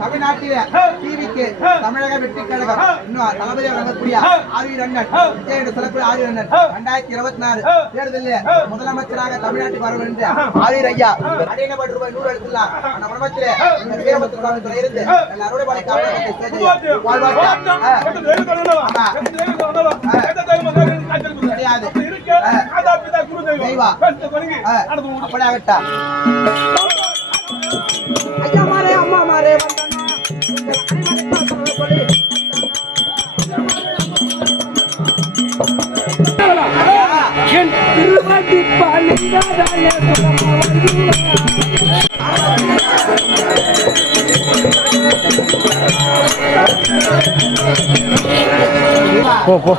தமிழ்நாட்டில டிவிக்கு தமிழக வெற்றி கழகம் இன்னும் தளபதி வழங்கக்கூடிய ஆரியர் அண்ணன் விஜய் என்று சொல்லக்கூடிய ஆரியர் அண்ணன் 2024 தேர்தலில் முதலமைச்சராக தமிழ்நாட்டுக்கு வர வேண்டிய ஆரியர் ஐயா அடையப்பட்ட ரூபாய் 100 எடுத்துலாம் அந்த பிரபத்திலே இந்த வீரபத்திர சுவாமி துறை இருந்து எல்லாரோட பாடி காப்பாற்ற கிடையாது அப்படியாகட்டா ஐயா மாரே அம்மா மாரே என் திருவடி பாலிங்காதாலே போ